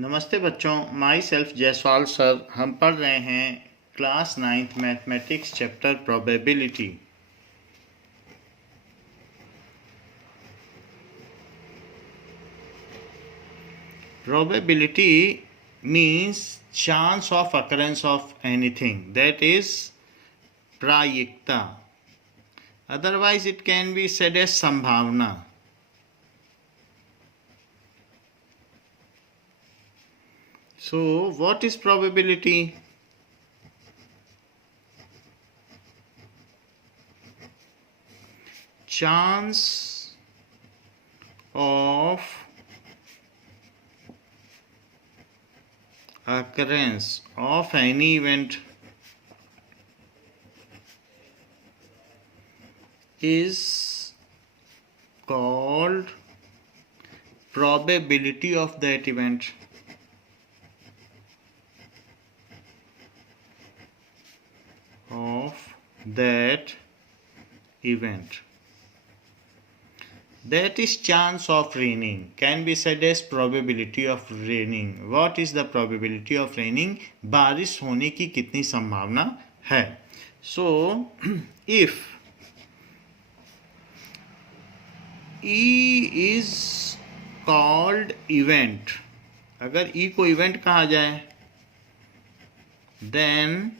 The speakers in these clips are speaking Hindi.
नमस्ते बच्चों, माई सेल्फ जयसवाल सर। हम पढ़ रहे हैं class 9th mathematics chapter probability. Probability means chance of occurrence of anything, that is प्रायिकता। Otherwise it can be said as संभावना। So what is probability? Chance of occurrence of any event is called probability of that event. Of that event. That is chance of raining, can be said as probability of raining. What is the probability of raining? बारिश होने की कितनी संभावना है? So if E is called event, अगर E को event कहा जाए, then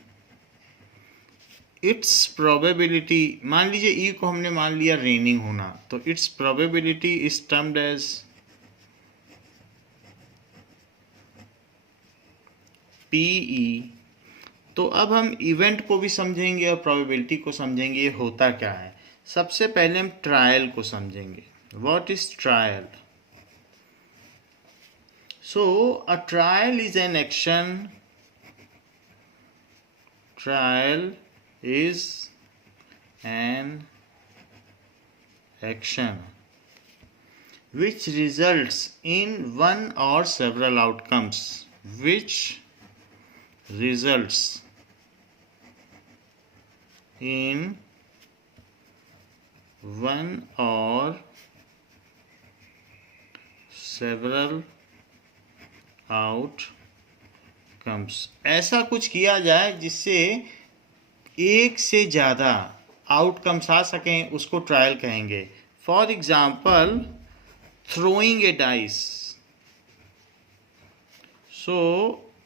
इट्स प्रोबेबिलिटी, मान लीजिए ई को हमने मान लिया रेनिंग होना, तो its probability is termed as P E. तो अब हम इवेंट को भी समझेंगे और प्रोबेबिलिटी को समझेंगे, ये होता क्या है। सबसे पहले हम ट्रायल को समझेंगे। What is trial? So a trial is an action, trial is an action which results in one or several outcomes, which results in one or several outcomes। ऐसा कुछ किया जाए जिससे एक से ज़्यादा आउटकम्स आ सकें, उसको ट्रायल कहेंगे। For example throwing A dice. So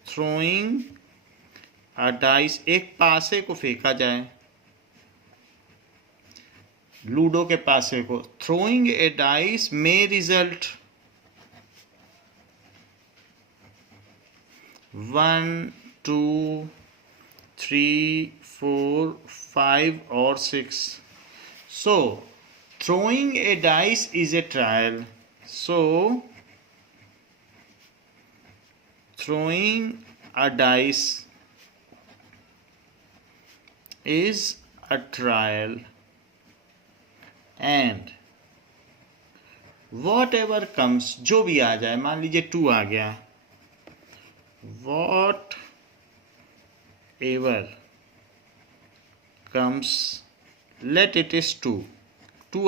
throwing a dice, एक पासे को फेंका जाए, लूडो के पासे को। Throwing A dice may result 1, 2, 3, 4, 5 or 6. So throwing a dice is a trial. So throwing a dice is a trial, and whatever comes, जो भी आ जाए, मान लीजिए 2 आ गया, what ever comes, let it is 2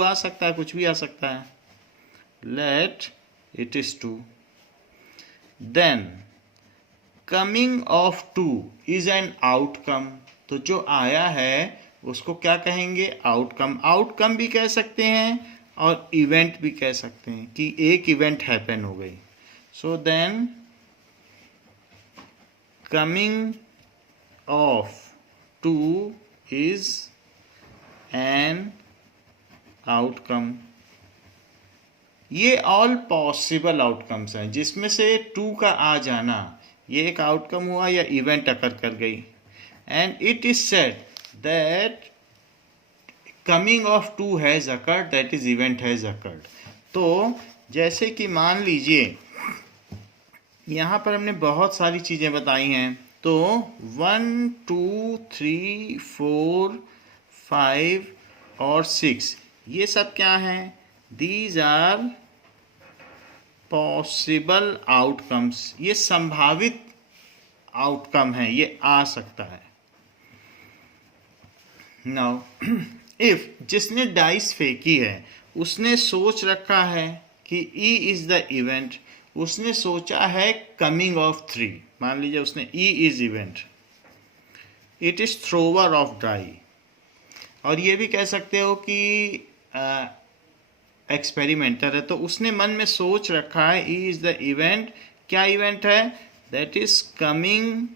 आ सकता है, कुछ भी आ सकता है, let it is 2। then coming of 2 is an outcome। तो जो आया है उसको क्या कहेंगे? आउटकम। आउटकम भी कह सकते हैं और इवेंट भी कह सकते हैं कि एक इवेंट हैपन हो गई। So then coming of 2 is an outcome। ये ऑल पॉसिबल आउटकम्स हैं, जिसमें से 2 का आ जाना ये एक आउटकम हुआ या इवेंट अकर कर गई। And it is said that coming of 2 has occurred, that is event has occurred. तो जैसे कि मान लीजिए यहाँ पर हमने बहुत सारी चीज़ें बताई हैं, तो 1, 2, 3, 4, 5 और 6 ये सब क्या हैं? These are possible outcomes. ये संभावित आउटकम है, ये आ सकता है। नाउ इफ जिसने डाइस फेंकी है उसने सोच रखा है कि ई इज द इवेंट, उसने सोचा है कमिंग ऑफ 3। मान लीजिए उसने E is event, it is thrower of die, और ये भी कह सकते हो कि एक्सपेरिमेंटर है, तो उसने मन में सोच रखा है ई इज द इवेंट। क्या इवेंट है? That is coming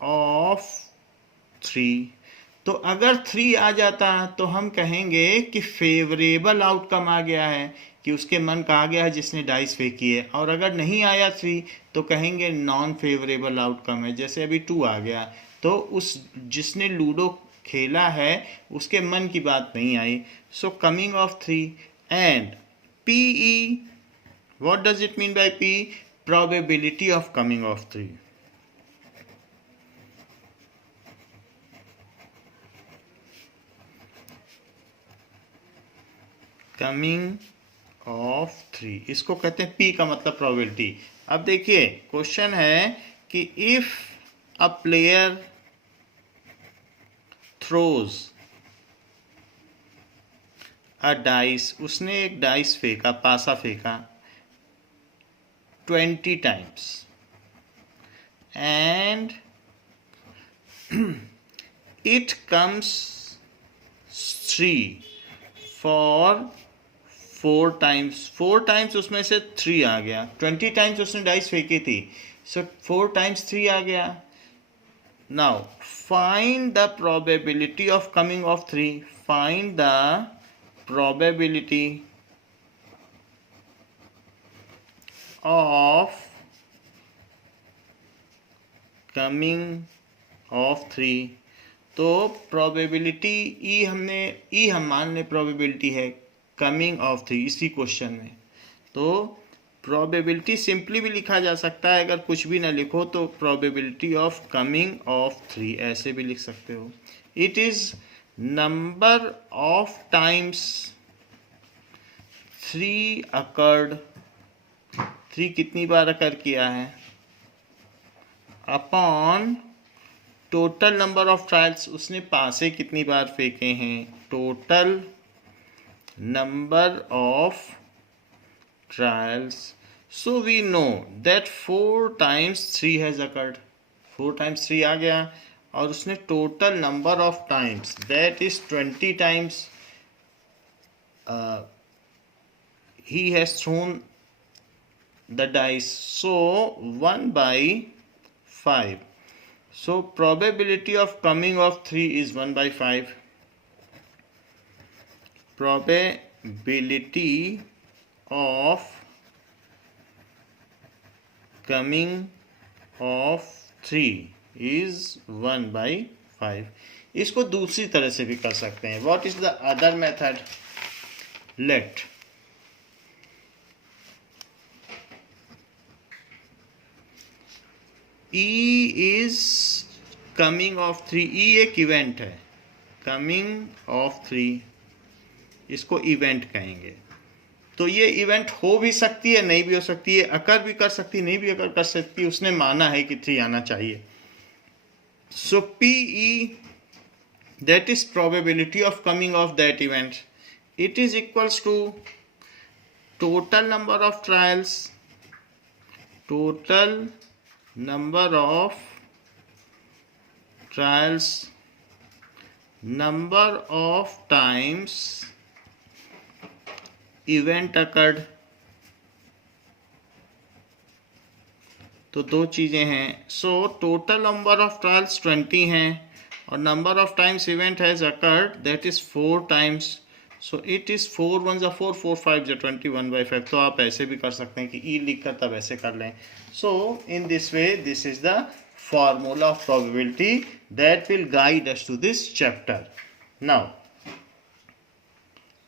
of 3। तो अगर 3 आ जाता तो हम कहेंगे कि फेवरेबल आउटकम आ गया है, कि उसके मन का आ गया है जिसने डाइस फेंकी है। और अगर नहीं आया 3 तो कहेंगे नॉन फेवरेबल आउटकम है। जैसे अभी 2 आ गया तो उस जिसने लूडो खेला है उसके मन की बात नहीं आई। So coming of 3 and PE, what does it mean by P? Probability of coming of 3. Coming of 3, इसको कहते हैं P का मतलब प्रोबेबिलिटी। अब देखिए क्वेश्चन है कि if a player throws a dice, उसने एक डाइस फेंका, पासा फेंका 20 times and it comes 3 for 4 times उसमें से 3 आ गया। 20 टाइम्स उसने डाइस फेंकी थी, सो 4 टाइम्स 3 आ गया। Now find the probability of coming of 3। Find the probability of coming of 3। तो प्रोबेबिलिटी ई हम मान लें प्रोबेबिलिटी है कमिंग ऑफ 3 इसी क्वेश्चन में। तो प्रोबेबिलिटी सिंपली भी लिखा जा सकता है, अगर कुछ भी ना लिखो तो प्रोबेबिलिटी ऑफ कमिंग ऑफ 3 ऐसे भी लिख सकते हो। It is number of times 3 occurred, 3 कितनी बार अकर किया है, upon total number of trials, उसने पासे कितनी बार फेंके हैं, total number of trials. So we know that 4 times 3 has occurred, 4 times 3 आ गया, और उसने total number of times that is 20 times he has thrown the dice, so 1/5. So probability of coming of 3 is 1/5. Probability of coming of 3 is 1/5. इसको दूसरी तरह से भी कर सकते हैं। What is the other method? Let E is coming of 3. E एक इवेंट है, कमिंग ऑफ 3 इसको इवेंट कहेंगे। तो ये इवेंट हो भी सकती है, नहीं भी हो सकती है, अकर भी कर सकती है, नहीं भी अकर कर सकती है। उसने माना है कि 3 आना चाहिए। सो PE that is probability of coming of that event, it is equals to total number of trials, total number of trials, number of times event occurred। तो दो चीजें हैं। सो टोटल नंबर ऑफ ट्रायल्स 20 हैं और number of times event has occurred that is 4 times. So it is 4 1 जा 4 4 5 जा 20 1/5। तो आप ऐसे भी कर सकते हैं कि ई लिख कर तब ऐसे कर लें। So in this way this is the formula of probability that will guide us to this chapter.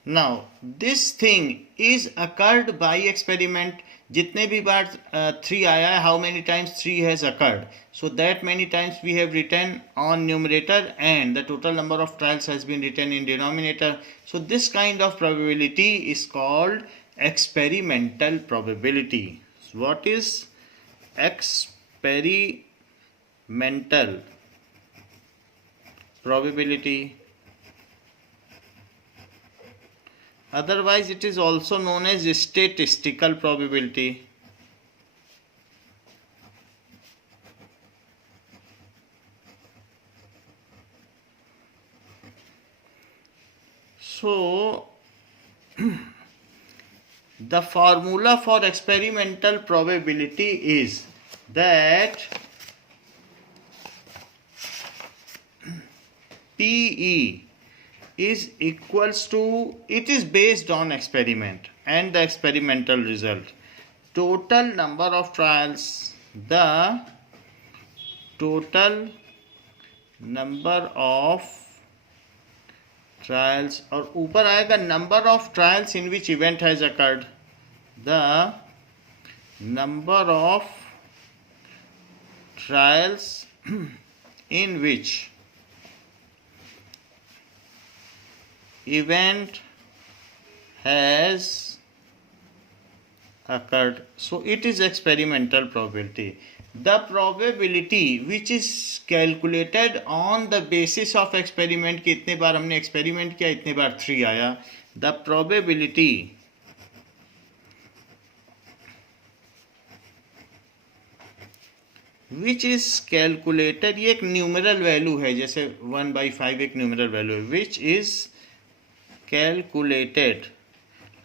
Now this thing is occurred by experiment. जितने भी बार 3 आया है, how many times 3 has occurred, so that many times we have written on numerator and the total number of trials has been written in denominator. So this kind of probability is called experimental probability. So what is experimental probability? Otherwise, it is also known as statistical probability. So, the formula for experimental probability is that PE is equals to, it is based on experiment and the experimental result. Total number of trials, the total number of trials, और ऊपर आएगा number of trials in which event has occurred, the number of trials in which event has occurred. So it is experimental probability. The probability which is calculated on the basis of experiment कि इतने बार हमने experiment किया, इतने बार 3 आया. The probability which is calculated, ये एक न्यूमरल वैल्यू है, जैसे 1/5 एक न्यूमरल वैल्यू है, which is calculated.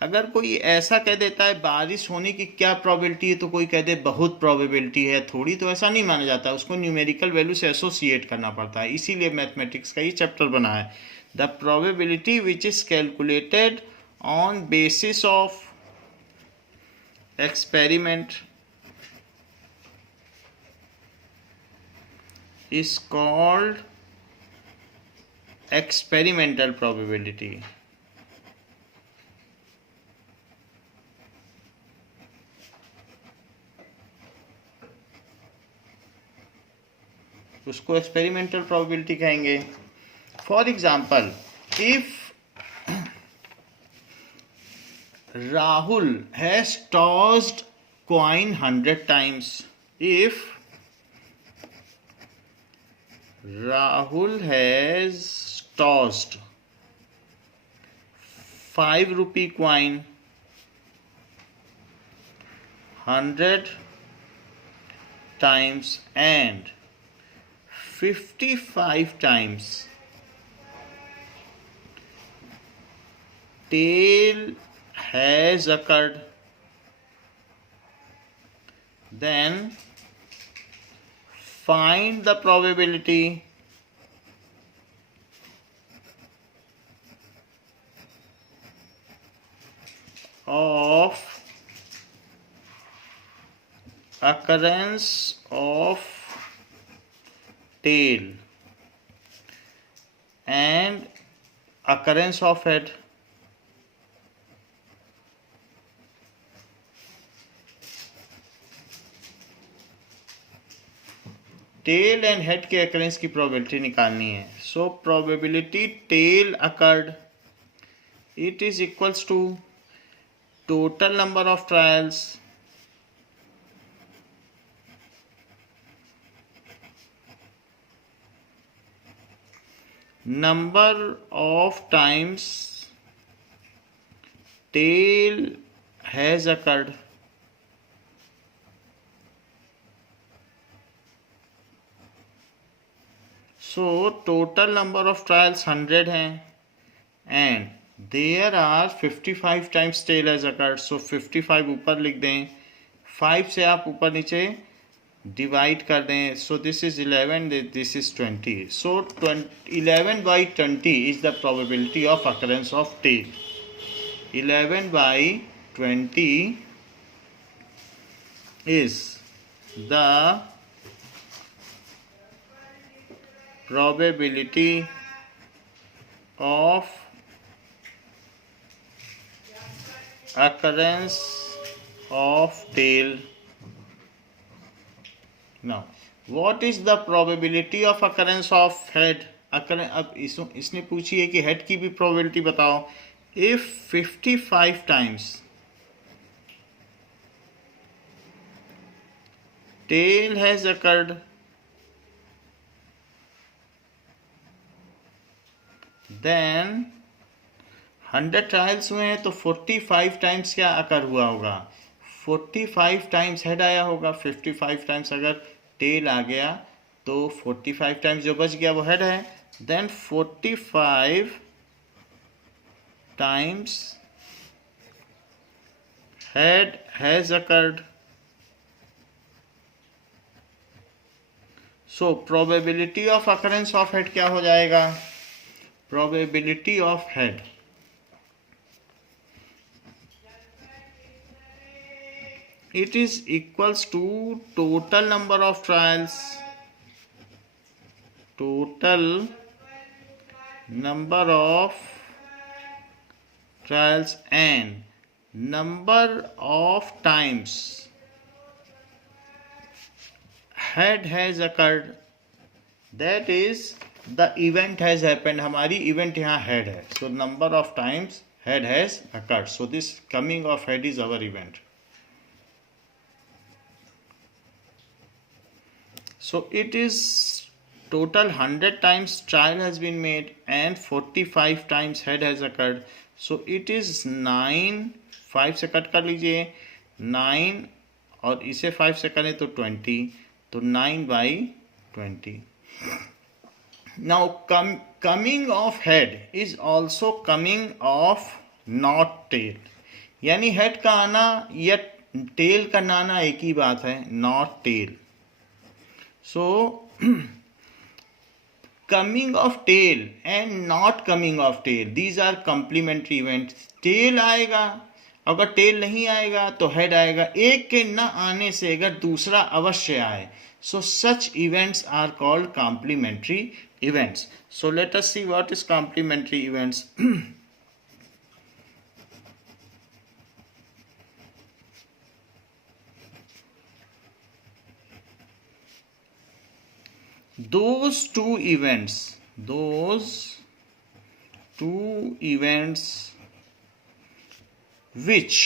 अगर कोई ऐसा कह देता है बारिश होने की क्या प्रोबेबिलिटी है, तो कोई कह दे बहुत प्रोबेबिलिटी है थोड़ी, तो ऐसा नहीं माना जाता, उसको न्यूमेरिकल वैल्यू से एसोसिएट करना पड़ता है. इसीलिए मैथमेटिक्स का ये चैप्टर बना है. The probability which is calculated on basis of experiment is called experimental probability. उसको experimental probability कहेंगे. For example, if Rahul has tossed coin 100 times, if Rahul has tossed 5 rupee coin 100 times and 55 times tail has occurred, then find the probability of occurrence of tail and occurrence of head. Tail and head के अकरेंस की प्रोबेबिलिटी निकालनी है. So probability tail occurred, it is equals to total number of trials number of times tail has occurred so total number of trials 100 हैं and there are 55 times tail has occurred so 55 ऊपर लिख दें 5 से आप ऊपर नीचे डिवाइड कर दें so this is 11 this is 20 so 11 by 20 is the probability of occurrence of tail. 11 by 20 is the probability of occurrence of tail. Now, what is the probability of occurrence of head? अब इसने पूछी है कि head की भी probability बताओ. If 55 times tail has occurred, then 100 trials हुए हैं तो 45 टाइम्स क्या अकर हुआ होगा, 45 टाइम्स हेड आया होगा, 55 टाइम्स अगर टेल आ गया तो 45 टाइम्स जो बच गया वो हेड है, then 45 times head has occurred. So probability of occurrence of head क्या हो जाएगा, probability of head it is equals to total number of trials, total number of trials and number of times head has occurred, that is the event has happened. हमारी event यहाँ head है, so number of times head has occurred, so this coming of head is our event. So it is total 100 times trial has been made and 45 times head has occurred, so it is 9, 5 से कट कर लीजिए 9 और इसे 5 से करें तो 20, तो 9/20. Now coming of head is also coming of not tail, यानी हेड का आना या टेल का ना आना एक ही बात है, not tail. So coming of tail and not coming of tail, these are complementary events. tail आएगा, अगर टेल नहीं आएगा तो हेड आएगा, एक के ना आने से अगर दूसरा अवश्य आए, so such events are called complementary events. So let us see what is complementary events. those two events which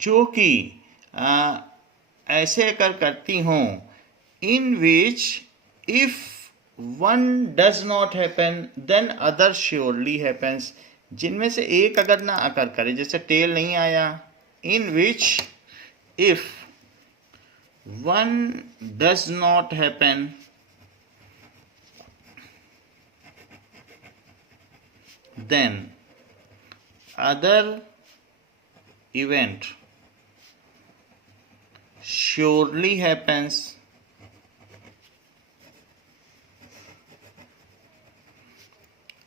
जो कि ऐसे अकर करती हों, in which if one does not happen then other surely happens, जिनमें से एक अगर ना अकर करे, जैसे टेल नहीं आया, in which if one does not happen then other event surely happens,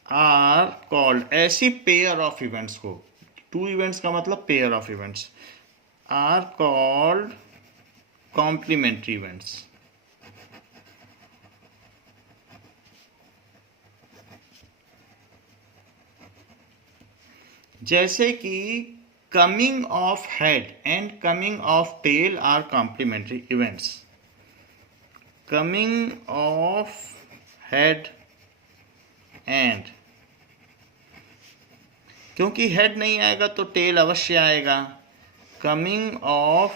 are called, ऐसी पेयर ऑफ इवेंट्स को, टू इवेंट्स का मतलब pair of events, are called complementary events. जैसे कि coming of head and coming of tail are complementary events. Coming of head and, क्योंकि हेड नहीं आएगा तो टेल अवश्य आएगा, coming of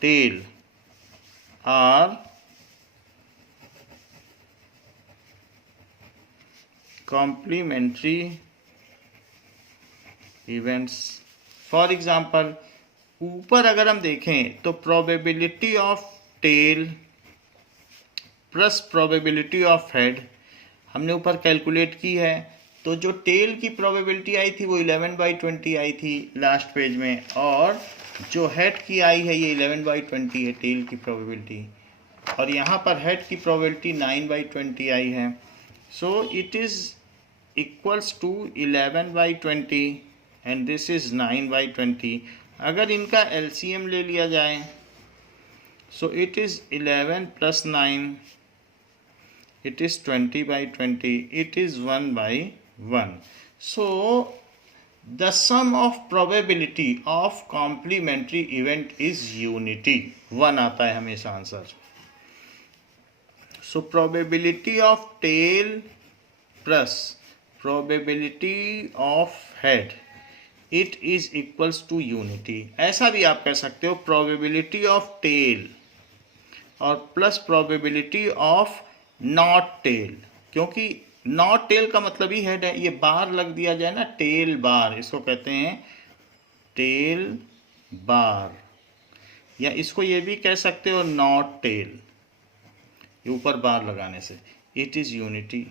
tail are complementary events. For example ऊपर अगर हम देखें तो probability of tail plus probability of head हमने ऊपर कैलकुलेट की है, तो जो टेल की प्रोबेबिलिटी आई थी वो 11/20 आई थी लास्ट पेज में, और जो हेड की आई है ये 11/20 है टेल की प्रोबेबिलिटी, और यहाँ पर हेड की प्रोबेबिलिटी 9/20 आई है. So it is equals to 11/20 and this is 9/20. अगर इनका LCM ले लिया जाए, so it is 11 + 9, it is 20/20, it is 1/1. So the sum of probability of complementary event is unity. 1 आता है हमेशा answer. So probability of tail plus probability of head, it is equals to unity. ऐसा भी आप कह सकते हो probability of tail और plus probability of not tail, क्योंकि नॉट टेल का मतलब ही हेड है, ये बार लग दिया जाए ना, टेल बार, इसको कहते हैं टेल बार, या इसको ये भी कह सकते हो नॉट टेल, ये ऊपर बार लगाने से। It is unity.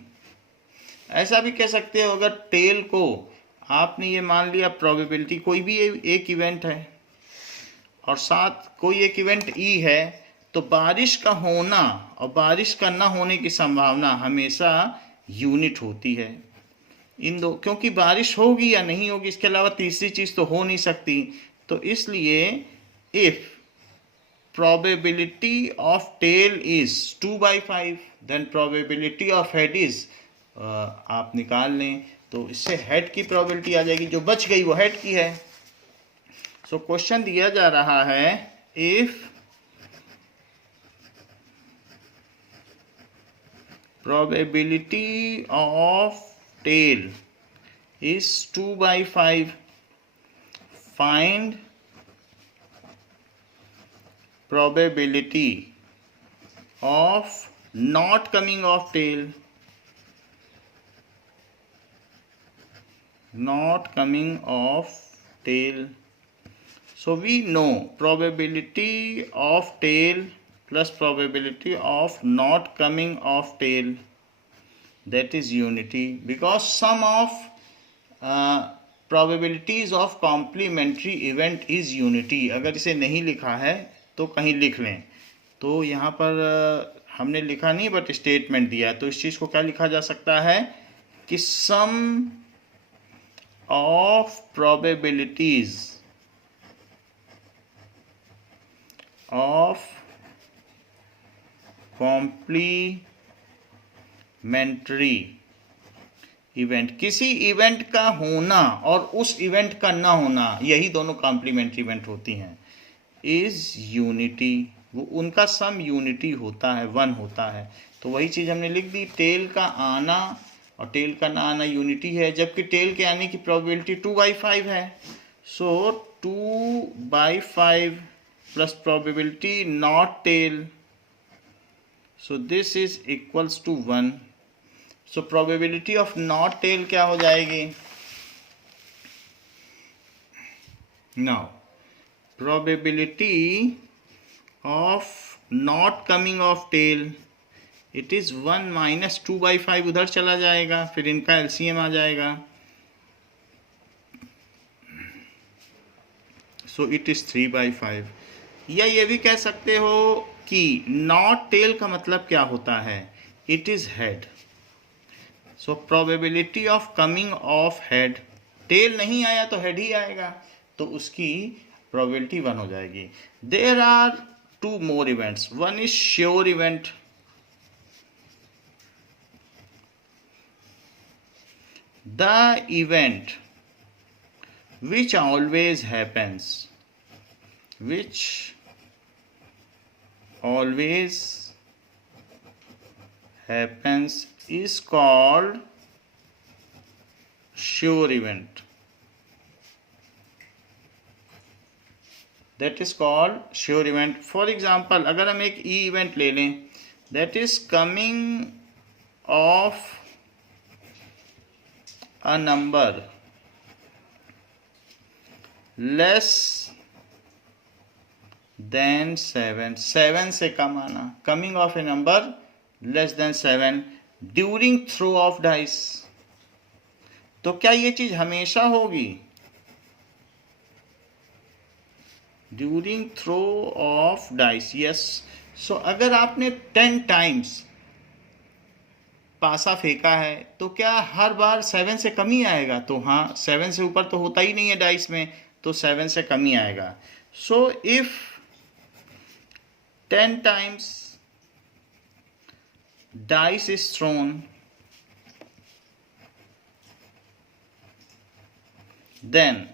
ऐसा भी कह सकते हो, अगर टेल को आपने ये मान लिया प्रोबेबिलिटी, कोई भी एक इवेंट है और साथ कोई एक इवेंट ई है, तो बारिश का होना और बारिश का ना होने की संभावना हमेशा यूनिट होती है इन दो, क्योंकि बारिश होगी या नहीं होगी, इसके अलावा तीसरी चीज तो हो नहीं सकती। तो इसलिए if probability of tail is 2/5 then probability of head is आप निकाल लें तो इससे हेड की प्रोबेबिलिटी आ जाएगी, जो बच गई वो हेड की है। सो क्वेश्चन दिया जा रहा है, if probability of tail is 2/5 find probability of not coming of tail, not coming of tail. So we know probability of tail plus probability of not coming of tail, that is unity, because sum of probabilities of complementary event is unity। अगर इसे नहीं लिखा है तो कहीं लिख लें, तो यहाँ पर हमने लिखा नहीं बट स्टेटमेंट दिया है, तो इस चीज़ को क्या लिखा जा सकता है कि sum of probabilities of complementary event, किसी इवेंट का होना और उस इवेंट का ना होना, यही दोनों कॉम्प्लीमेंट्री इवेंट होती हैं, इज यूनिटी, वो उनका सम यूनिटी होता है, वन होता है। तो वही चीज़ हमने लिख दी, टेल का आना और टेल का ना आना यूनिटी है, जबकि टेल के आने की प्रोबेबिलिटी 2/5 है। So 2/5 plus probability not tail, so this is equals to 1। So probability of not tail क्या हो जाएगी, now probability of not coming of tail, it is 1 minus 2/5, उधर चला जाएगा, फिर इनका एलसीएम आ जाएगा, सो इट इज 3/5। या ये भी कह सकते हो कि नॉट टेल का मतलब क्या होता है, it is head. So probability of coming of head, tail नहीं आया तो हेड ही आएगा, तो उसकी प्रोबेबिलिटी 1 हो जाएगी। There are 2 more events, one is sure event, the event which always happens, which always happens is called sure event, that is called sure event। for example, अगर हम एक ई इवेंट ले लें, that is coming of a number less than 7, 7 से कम आना, coming of a number less than 7 during throw of dice, तो क्या ये चीज हमेशा होगी, during throw of dice, yes. So अगर आपने 10 टाइम्स पासा फेंका है तो क्या हर बार 7 से कम ही आएगा, तो हाँ, 7 से ऊपर तो होता ही नहीं है डाइस में, तो 7 से कम ही आएगा। So if 10 times dice is thrown, then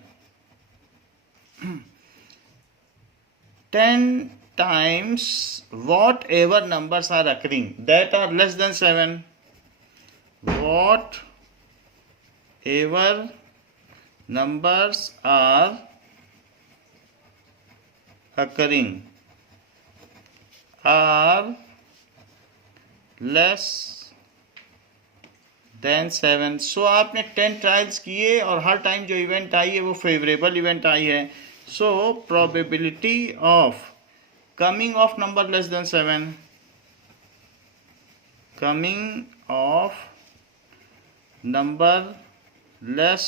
10 times whatever numbers are occurring that are less than 7, whatever numbers are occurring are less than 7। सो आपने 10 ट्रायल्स किए और हर टाइम जो इवेंट आई है वो फेवरेबल इवेंट आई है. So probability of coming of number less than 7, coming of number less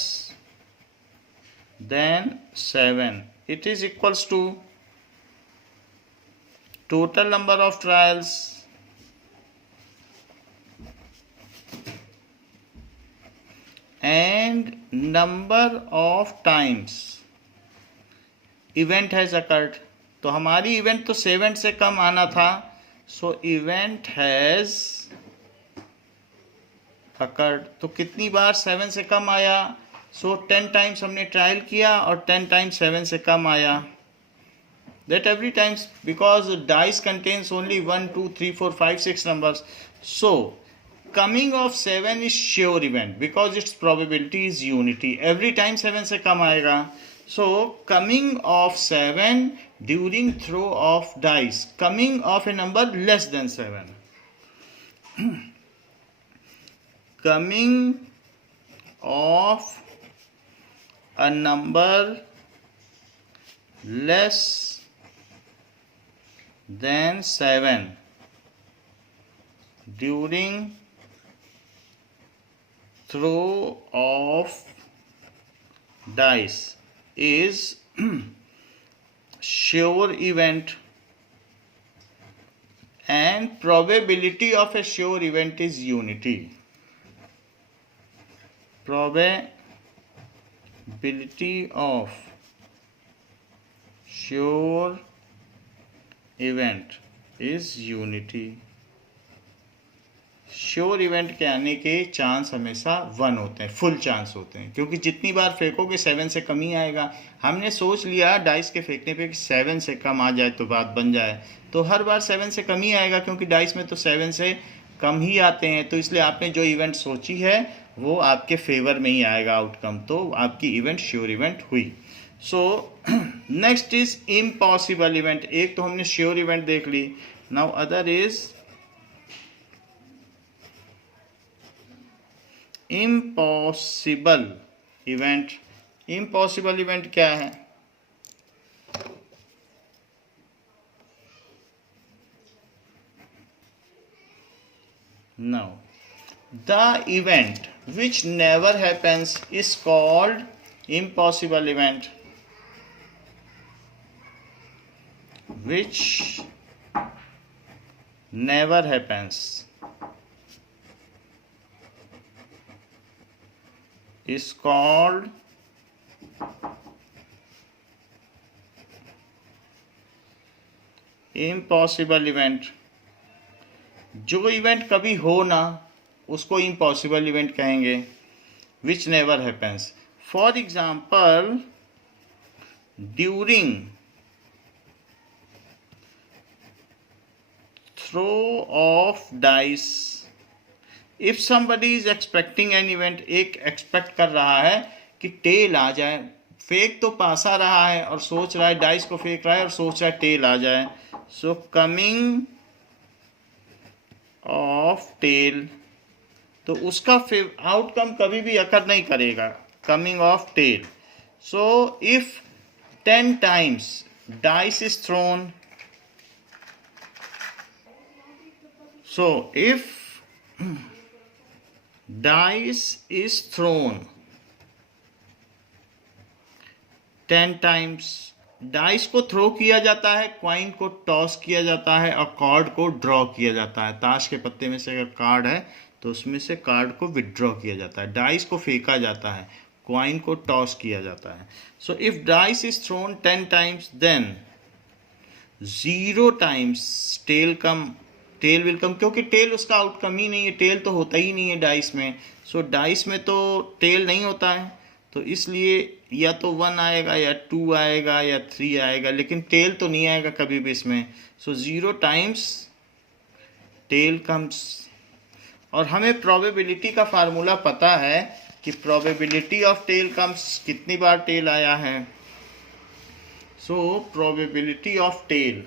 than 7, it is equals to total number of trials and number of times event has occurred. तो हमारी इवेंट तो 7 से कम आना था. सो इवेंट हैज अकर्ड. तो कितनी बार 7 से कम आया? सो 10 टाइम्स हमने ट्रायल किया और 10 टाइम्स 7 से कम आया. That every times, because the dice contains only 1, 2, 3, 4, 5, 6 numbers. So coming of 7 is sure event because its probability is unity. Every time 7 से कम आएगा. So coming of 7 during throw of dice, coming of a number less than 7. Coming of a number less than 7 during throw of dice is sure event, and probability of a sure event is unity. Probability of sure event is unity. Sure event के आने के चांस हमेशा 1 होते हैं, फुल चांस होते हैं, क्योंकि जितनी बार फेंकोगे 7 से कम ही आएगा. हमने सोच लिया डाइस के फेंकने पे कि 7 से कम आ जाए तो बात बन जाए, तो हर बार 7 से कम ही आएगा, क्योंकि डाइस में तो 7 से कम ही आते हैं. तो इसलिए आपने जो इवेंट सोची है वो आपके फेवर में ही आएगा आउटकम. तो आपकी इवेंट श्योर इवेंट हुई. So next is impossible event. एक तो हमने श्योर इवेंट देख ली. Now other is impossible event. Impossible event क्या है? Now the event which never happens is called impossible event. Which never happens is called impossible event. जो इवेंट कभी हो ना उसको इम्पॉसिबल इवेंट कहेंगे. Which never happens. For example during throw of dice, if somebody is expecting an event, एक एक्सपेक्ट कर रहा है कि टेल आ जाए, फेंक तो पासा रहा है और सोच रहा है, डाइस को फेंक रहा है और सोच रहा है टेल आ जाए. सो कमिंग ऑफ टेल, तो उसका आउटकम कभी भी अकर नहीं करेगा. Coming of tail. So if 10 times dice is thrown, so if dice is thrown 10 times, dice को थ्रो किया जाता है, क्वाइन को टॉस किया जाता है और कार्ड को ड्रॉ किया जाता है. ताश के पत्ते में से अगर कार्ड है तो उसमें से कार्ड को विड्रॉ किया जाता है. डाइस को फेंका जाता है, क्वाइन को टॉस किया जाता है. So if dice is thrown 10 times, then 0 times tail will come, क्योंकि टेल उसका आउटकम ही नहीं है. टेल तो होता ही नहीं है डाइस में. सो डाइस में तो टेल नहीं होता है, तो इसलिए या तो 1 आएगा या 2 आएगा या 3 आएगा, लेकिन टेल तो नहीं आएगा कभी भी इसमें. सो 0 टाइम्स टेल कम्स. और हमें प्रोबेबिलिटी का फार्मूला पता है कि प्रोबेबिलिटी ऑफ टेल कम्स, कितनी बार टेल आया है. So probability of tail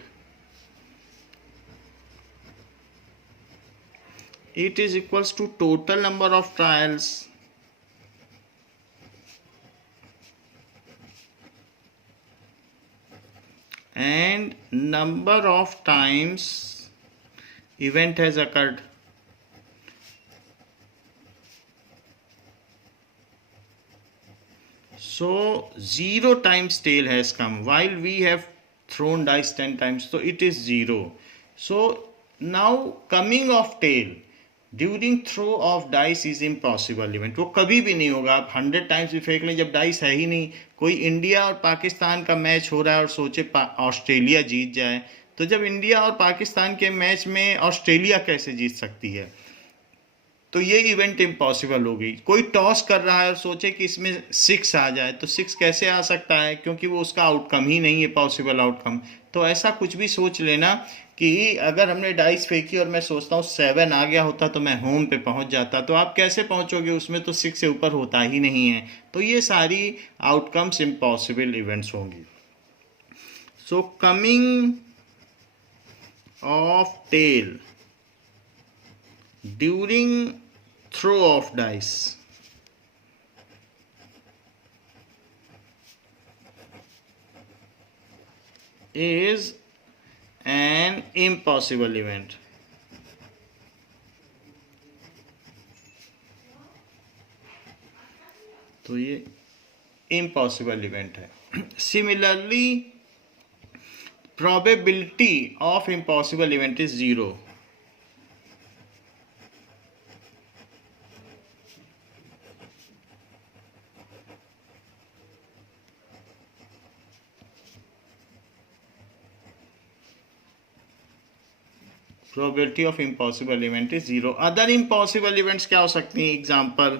it is equals to total number of trials and number of times event has occurred. So 0 times tail has come while we have thrown dice 10 times, so it is 0. So now coming of tail during throw of dice is impossible event. वो कभी भी नहीं होगा. आप 100 टाइम्स भी फेंक लें, जब डाइस है ही नहीं. कोई इंडिया और पाकिस्तान का मैच हो रहा है और सोचे ऑस्ट्रेलिया जीत जाए, तो जब इंडिया और पाकिस्तान के मैच में ऑस्ट्रेलिया कैसे जीत सकती है? तो ये इवेंट इम्पॉसिबल हो गई. कोई टॉस कर रहा है और सोचे कि इसमें 6 आ जाए, तो 6 कैसे आ सकता है? क्योंकि वो उसका आउटकम ही नहीं है पॉसिबल आउटकम. तो ऐसा कुछ भी सोच लेना कि अगर हमने डाइस फेंकी और मैं सोचता हूँ 7 आ गया होता तो मैं होम पे पहुंच जाता, तो आप कैसे पहुंचोगे? उसमें तो 6 से ऊपर होता ही नहीं है. तो ये सारी आउटकम्स इम्पॉसिबल इवेंट्स होंगी. So coming of tail during throw of dice is an impossible event. तो ये impossible event है. Similarly, probability of impossible event is 0. Probability of impossible event is 0. Other impossible events क्या हो सकती हैं? Example,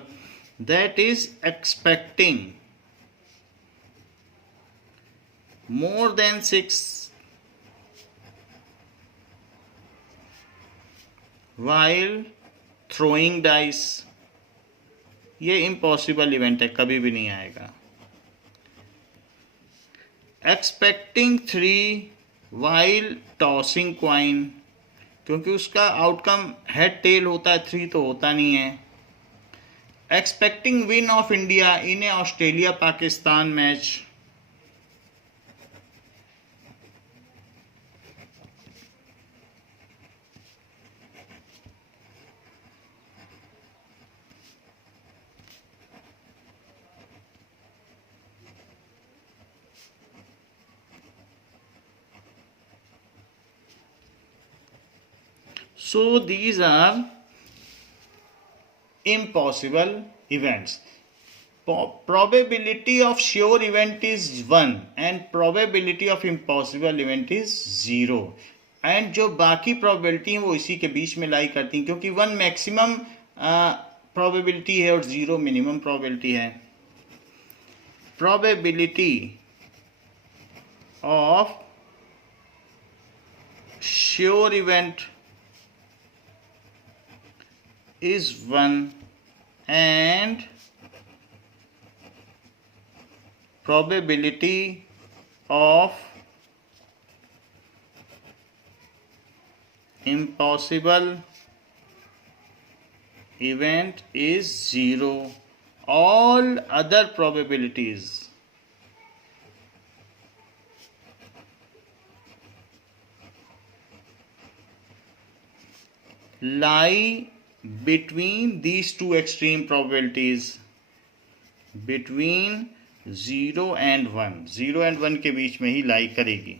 that is expecting more than 6 while throwing dice. ये impossible event है, कभी भी नहीं आएगा. Expecting 3 while tossing coin, क्योंकि उसका आउटकम हेड टेल होता है, 3 तो होता नहीं है. Expecting win of India in A Australia Pakistan match, so these are impossible events. Probability of sure event is 1 and probability of impossible event is 0. And जो बाकी probability हैं वो इसी के बीच में लाई करती हैं, क्योंकि 1 मैक्सिमम probability है और 0 मिनिमम probability है. probability of sure event is 1 and probability of impossible event is 0. All other probabilities lie between these two extreme probabilities, between 0 and 1. 0 and 1 के बीच में ही लाई करेगी.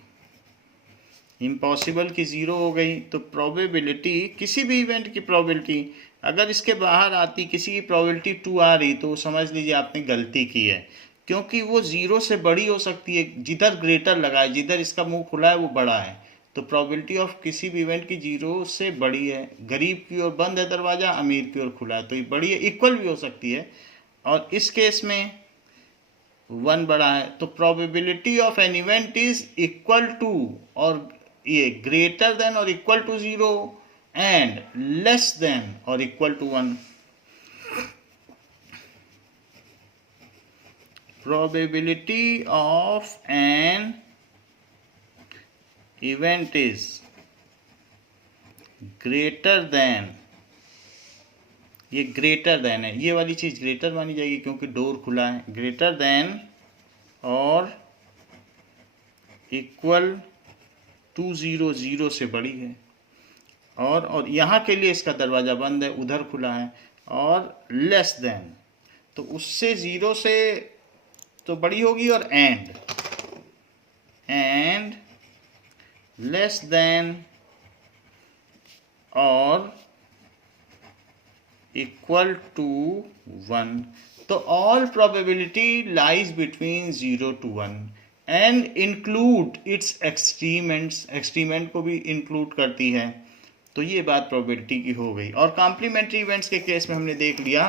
इम्पॉसिबल की 0 हो गई, तो प्रोबेबिलिटी किसी भी इवेंट की प्रोबेबिलिटी अगर इसके बाहर आती, किसी की प्रोबेबिलिटी 2 आ रही, तो समझ लीजिए आपने गलती की है, क्योंकि वो 0 से बड़ी हो सकती है. जिधर ग्रेटर लगा है, जिधर इसका मुंह खुला है वो बड़ा है, तो प्रोबेबिलिटी ऑफ किसी भी इवेंट की 0 से बड़ी है. गरीब की ओर बंद है दरवाज़ा, अमीर की ओर खुला है, तो ये बड़ी है. इक्वल भी हो सकती है, और इस केस में 1 बड़ा है, तो probability of an event is equal to और ये ग्रेटर देन और equal to 0 and less than और equal to 1. probability of an event is greater than ये ग्रेटर देन है, ये वाली चीज़ ग्रेटर मानी जाएगी क्योंकि डोर खुला है। ग्रेटर देन और इक्वल टू 0, 0 से बड़ी है। और यहाँ के लिए इसका दरवाज़ा बंद है, उधर खुला है। और लेस देन, तो उससे 0 से तो बड़ी होगी। और एंड लेस देन और इक्वल टू 1। तो all probability lies between 0 to 1 and include its extremes, extreme को भी इंक्लूड करती है। तो ये बात प्रोबेबिलिटी की हो गई। और कॉम्प्लीमेंट्री इवेंट्स के केस में हमने देख लिया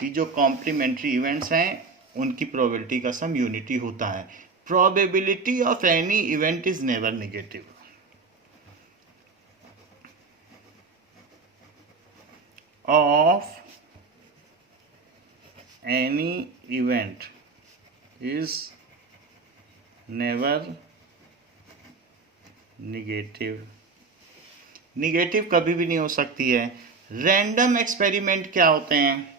कि जो कॉम्प्लीमेंट्री इवेंट्स हैं उनकी प्रोबेबिलिटी का सम यूनिटी होता है। Probability of any event is never negative. of any event is never negative। Negative कभी भी नहीं हो सकती है। रैंडम एक्सपेरिमेंट क्या होते हैं?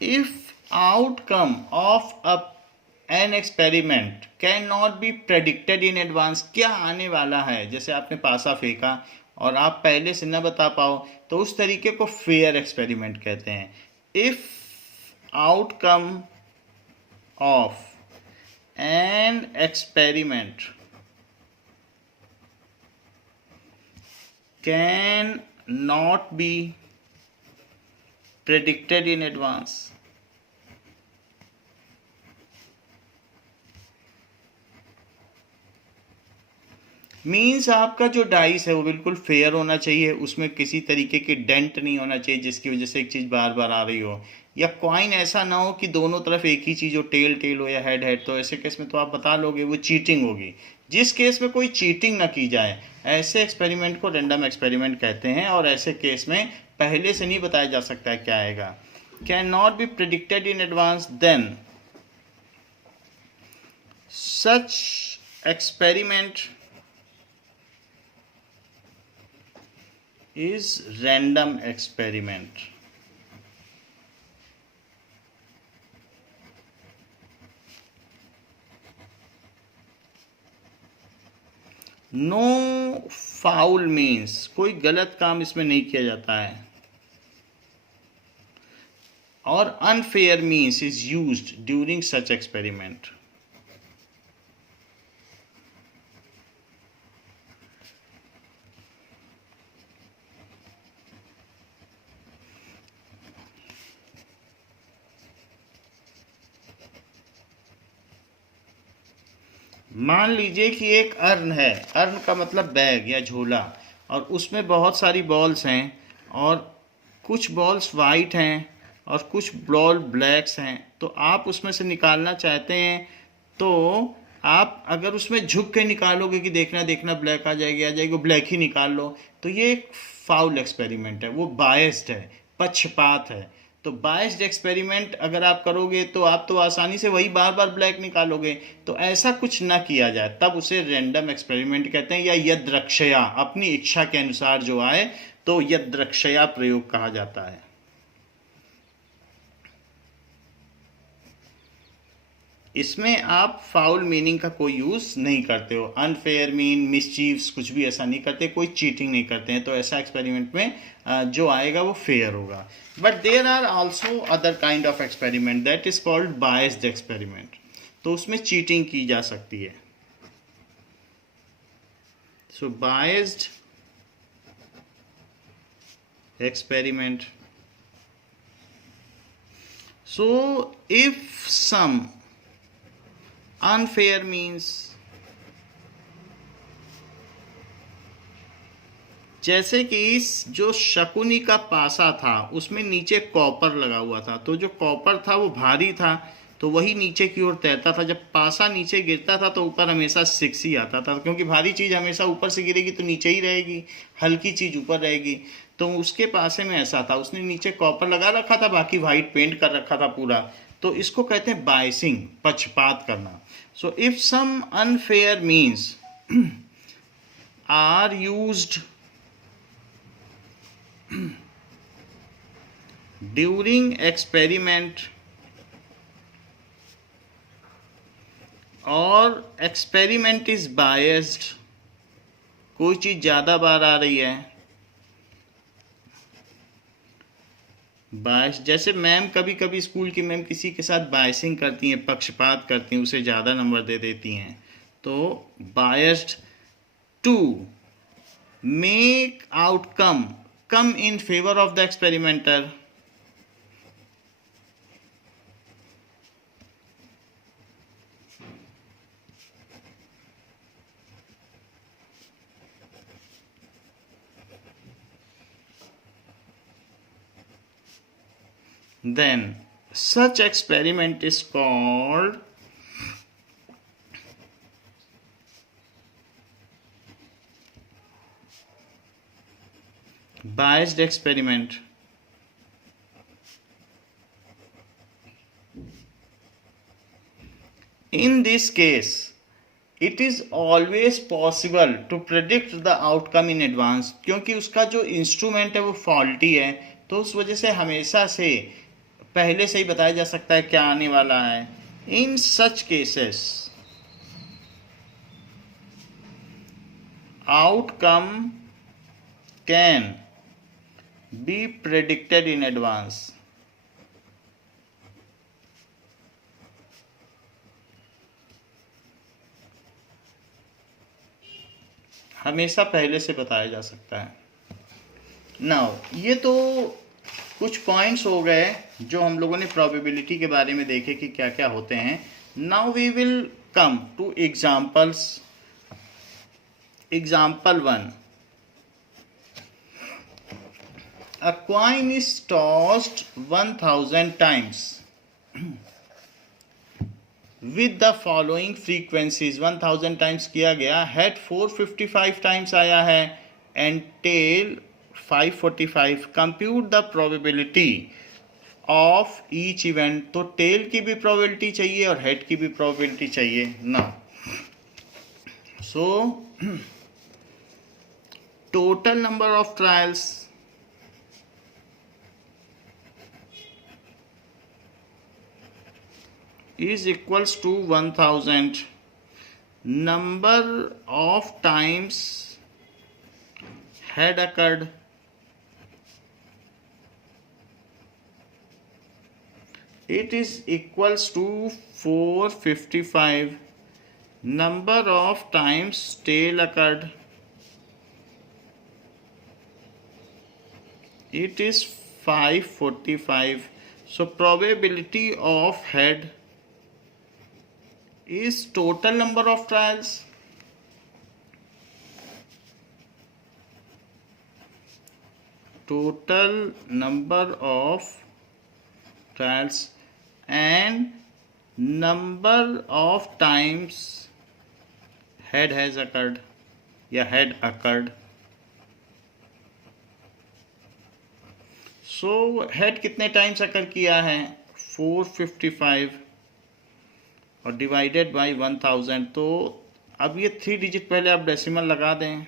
if outcome of an experiment cannot be predicted in advance, क्या आने वाला है, जैसे आपने पासा फेंका और आप पहले से न बता पाओ, तो उस तरीके को फेयर एक्सपेरिमेंट कहते हैं। If outcome of an experiment can not B predicted in advance, means आपका जो डाइस है वो बिल्कुल फेयर होना चाहिए, उसमें किसी तरीके की डेंट नहीं होना चाहिए जिसकी वजह से एक चीज़ बार बार आ रही हो, या कॉइन ऐसा ना हो कि दोनों तरफ एक ही चीज़ हो, टेल टेल हो या हेड हेड। तो ऐसे केस में तो आप बता लोगे वो चीटिंग होगी। जिस केस में कोई चीटिंग ना की जाए ऐसे एक्सपेरिमेंट को रैंडम एक्सपेरिमेंट कहते हैं। और ऐसे केस में पहले से नहीं बताया जा सकता है क्या आएगा। Can not be predicted in advance, then such experiment is random experiment। No foul means कोई गलत काम इसमें नहीं किया जाता है। और unfair means is used during such experiment. मान लीजिए कि एक अर्न है, अर्न का मतलब बैग या झोला, और उसमें बहुत सारी बॉल्स हैं और कुछ बॉल्स वाइट हैं और कुछ बॉल ब्लैक्स हैं। तो आप उसमें से निकालना चाहते हैं, तो आप अगर उसमें झुक के निकालोगे कि देखना देखना ब्लैक आ जाएगी ब्लैक ही निकाल लो, तो ये एक फाउल एक्सपेरिमेंट है, वो बायस्ड है, पक्षपात है। तो बायस्ड एक्सपेरिमेंट अगर आप करोगे तो आप तो आसानी से वही बार बार ब्लैक निकालोगे। तो ऐसा कुछ ना किया जाए, तब उसे रैंडम एक्सपेरिमेंट कहते हैं, या यदृक्षया, अपनी इच्छा के अनुसार जो आए तो यदृक्षया प्रयोग कहा जाता है। इसमें आप फाउल मीनिंग का कोई यूज नहीं करते हो। अनफेयर मीन, मिसचीव्स, कुछ भी ऐसा नहीं करते, कोई चीटिंग नहीं करते हैं। तो ऐसा एक्सपेरिमेंट में जो आएगा वो फेयर होगा। But there are also other kind of experiment that is called biased experiment. तो उसमें चीटिंग की जा सकती है। So biased experiment, so if some unfair means, जैसे कि इस जो शकुनी का पासा था उसमें नीचे कॉपर लगा हुआ था, तो जो कॉपर था वो भारी था तो वही नीचे की ओर तैरता था। जब पासा नीचे गिरता था तो ऊपर हमेशा 6 ही आता था, क्योंकि भारी चीज़ हमेशा ऊपर से गिरेगी तो नीचे ही रहेगी, हल्की चीज़ ऊपर रहेगी। तो उसके पासे में ऐसा था, उसने नीचे कॉपर लगा रखा था, बाकी वाइट पेंट कर रखा था पूरा, तो इसको कहते हैं बायसिंग, पक्षपात करना. So if some unfair means are used during experiment और एक्सपेरिमेंट इज बायस्ड, कोई चीज ज्यादा बार आ रही है, बायस, जैसे मैम कभी कभी स्कूल की मैम किसी के साथ बायसिंग करती हैं, पक्षपात करती हैं, उसे ज़्यादा नंबर दे देती हैं. तो biased to make outcome come in favour of the experimenter. Then such experiment is called biased experiment. In this case, it is always possible to predict the outcome in advance. क्योंकि उसका जो इंस्ट्रूमेंट है वो फॉल्टी है, तो उस वजह से हमेशा से पहले से ही बताया जा सकता है क्या आने वाला है. In such cases outcome can be predicted in advance. हमेशा पहले से बताया जा सकता है. नाउ ये तो कुछ पॉइंट्स हो गए जो हम लोगों ने प्रोबेबिलिटी के बारे में देखे कि क्या क्या होते हैं. Now we will come to examples. Example 1. A coin is tossed 1000 times with the following frequencies. 1000 times किया गया, head 455 times आया है and tail 545. compute the probability of each event. तो tail की भी probability चाहिए और head की भी probability चाहिए. now so total number of trials is equals to 1000. number of times had occurred it is equals to 455. number of times tail occurred it is 545. so probability of head is total number of trials and number of times head has occurred या head occurred. so head कितने टाइम्स अकर किया है 455 और डिवाइडेड बाई 1000. तो अब ये 3 डिजिट पहले आप डेसिमल लगा दें.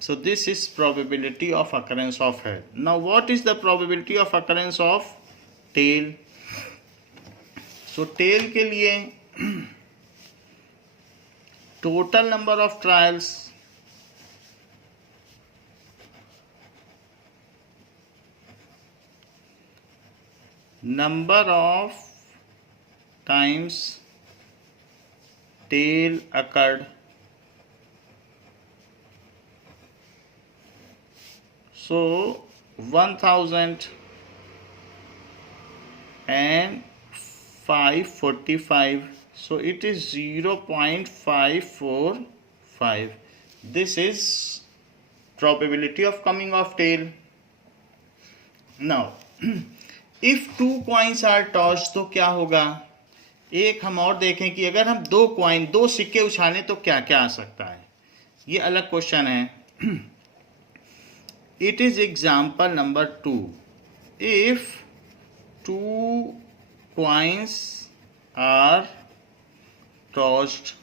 So this is probability of occurrence of head. Now what is the probability of occurrence of tail. So tail के लिए total number of trials number of times tail occurred. so 1000 and 545, so it is 0.545. this is probability of coming of tail. now if two coins are tossed तो क्या होगा. एक हम और देखें कि अगर हम दो सिक्के उछालें तो क्या क्या आ सकता है. ये अलग क्वेश्चन है. It is example number 2. if two coins are tossed,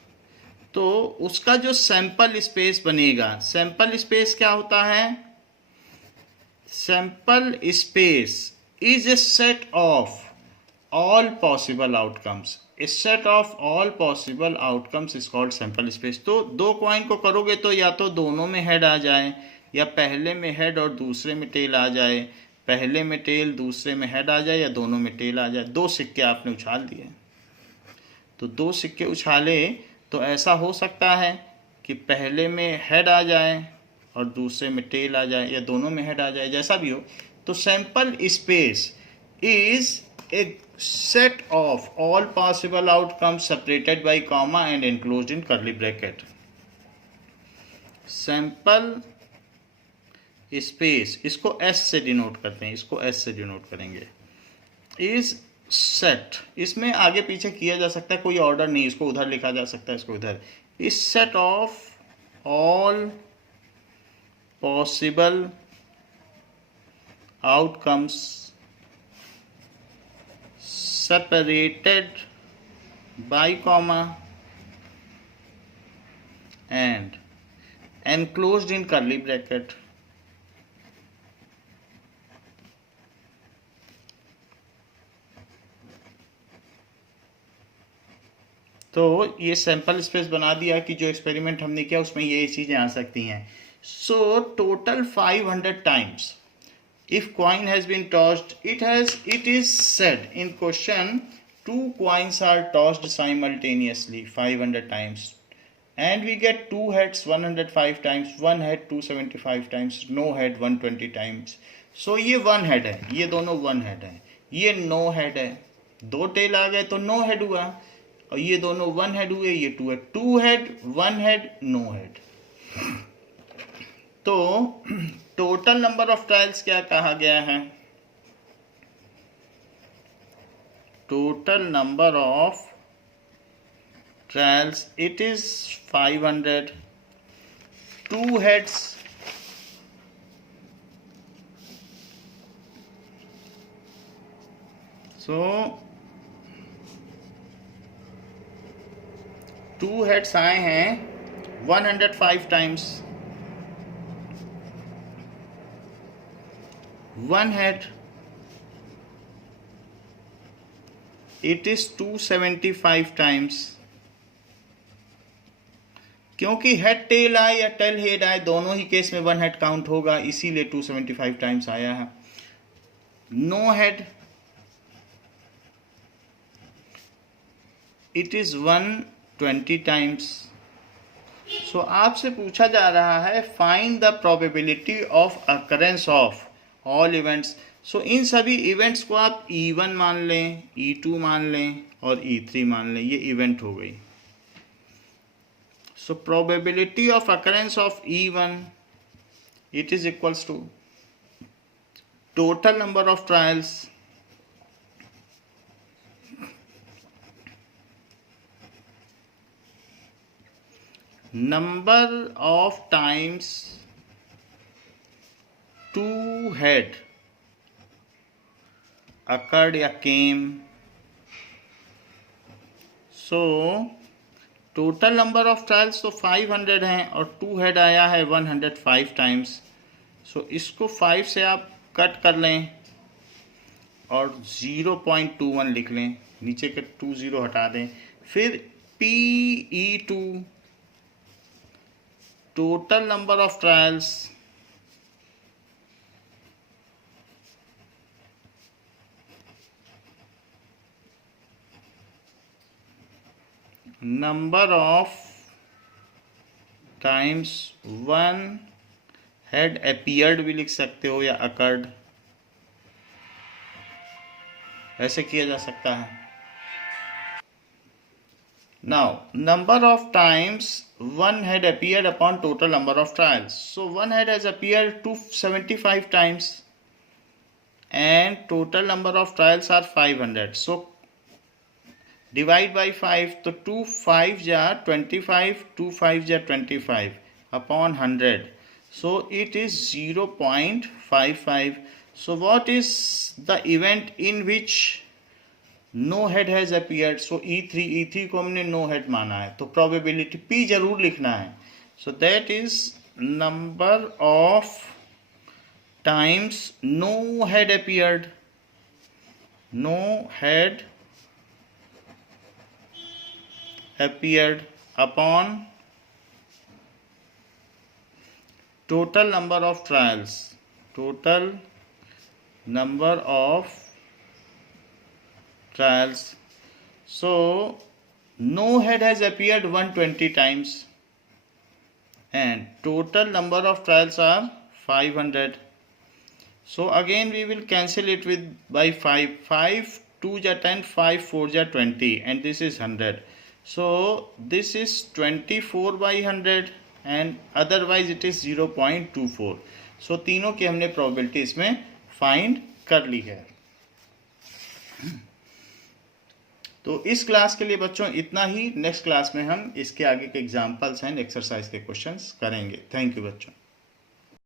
तो उसका जो सैंपल स्पेस बनेगा, सैंपल स्पेस क्या होता है? Sample space is a set of all possible outcomes. A set of all possible outcomes is called sample space. तो दो कॉइन को करोगे तो या तो दोनों में हेड आ जाए, या पहले में हेड और दूसरे में टेल आ जाए, पहले में टेल दूसरे में हेड आ जाए, या दोनों में टेल आ जाए. दो सिक्के आपने उछाल दिए. तो दो सिक्के उछाले तो ऐसा हो सकता है कि पहले में हेड आ जाए और दूसरे में टेल आ जाए, या दोनों में हेड आ जाए, जैसा भी हो. तो sample space is a set of all possible outcomes separated by comma and enclosed in curly bracket. Sample space, इसको S से डिनोट करते हैं, इसको S से डिनोट करेंगे. इज सेट, इसमें आगे पीछे किया जा सकता है, कोई ऑर्डर नहीं, इसको उधर लिखा जा सकता है, इसको उधर. Is set of all possible outcomes separated by comma and enclosed in curly bracket. तो ये सैंपल स्पेस बना दिया कि जो एक्सपेरिमेंट हमने किया उसमें ये चीज़ें आ सकती हैं. So total 500 times if coin has been tossed, it is said in question, two coins are tossed simultaneously 500 times, and we get two heads 105 times, one head 275 times, no head 120 times. So ये one head है, ये दोनों one head है, ये no head है. दो टेल आ गए तो no head हुआ, और ये दोनों one head हुए, ये two head, one head, no head. तो टोटल नंबर ऑफ ट्रायल्स क्या कहा गया है? Total number of trials it is 500. Two heads, so two heads आए हैं 105 times. One head, it is 275 times. क्योंकि हेड टेल आए या टेल हेड आए, दोनों ही केस में वन हेड काउंट होगा, इसीलिए 275 टाइम्स आया है. No head, it is 120 times. So आपसे पूछा जा रहा है find the probability of occurrence of all events. So इन सभी इवेंट्स को आप E1 मान लें, E2 मान लें और E3 मान लें, ये इवेंट हो गई. So probability of occurrence of E1 it is equals to total number of trials number of times to head occurred या came. So total number of trials तो 500 हैं और टू हेड आया है 105 टाइम्स. सो इसको 5 से आप कट कर लें और 0.21 लिख लें, नीचे के 20 हटा दें. फिर PE2 total number of trials number of times one head appeared भी लिख सकते हो या अकर्ड, ऐसे किया जा सकता है. Now number of times one head appeared upon total number of trials. So one head has appeared 275 times and total number of trials are 500. So divide by 5, तो 2 5 जा 25, 2 5 जा 25 upon 100. So it is 0.55. So what is the event in which no head has appeared, so E3 को हमने नो हेड माना है, तो प्रोबेबिलिटी P जरूर लिखना है. So that is number of times no head appeared. No head appeared upon total number of trials. Total number of trials. So no head has appeared 120 times and total number of trials are 500. So again we will cancel it with by 5. 5 2 ja 10, 5 4 ja 20, and this is 100. So this is 24 by 100 and otherwise it is 0.24. So तीनों की हमने प्रोबेबिलिटी इसमें फाइंड कर ली है. तो इस क्लास के लिए बच्चों इतना ही. नेक्स्ट क्लास में हम इसके आगे के एग्जाम्पल्स एंड एक्सरसाइज के क्वेश्चंस करेंगे. थैंक यू बच्चों.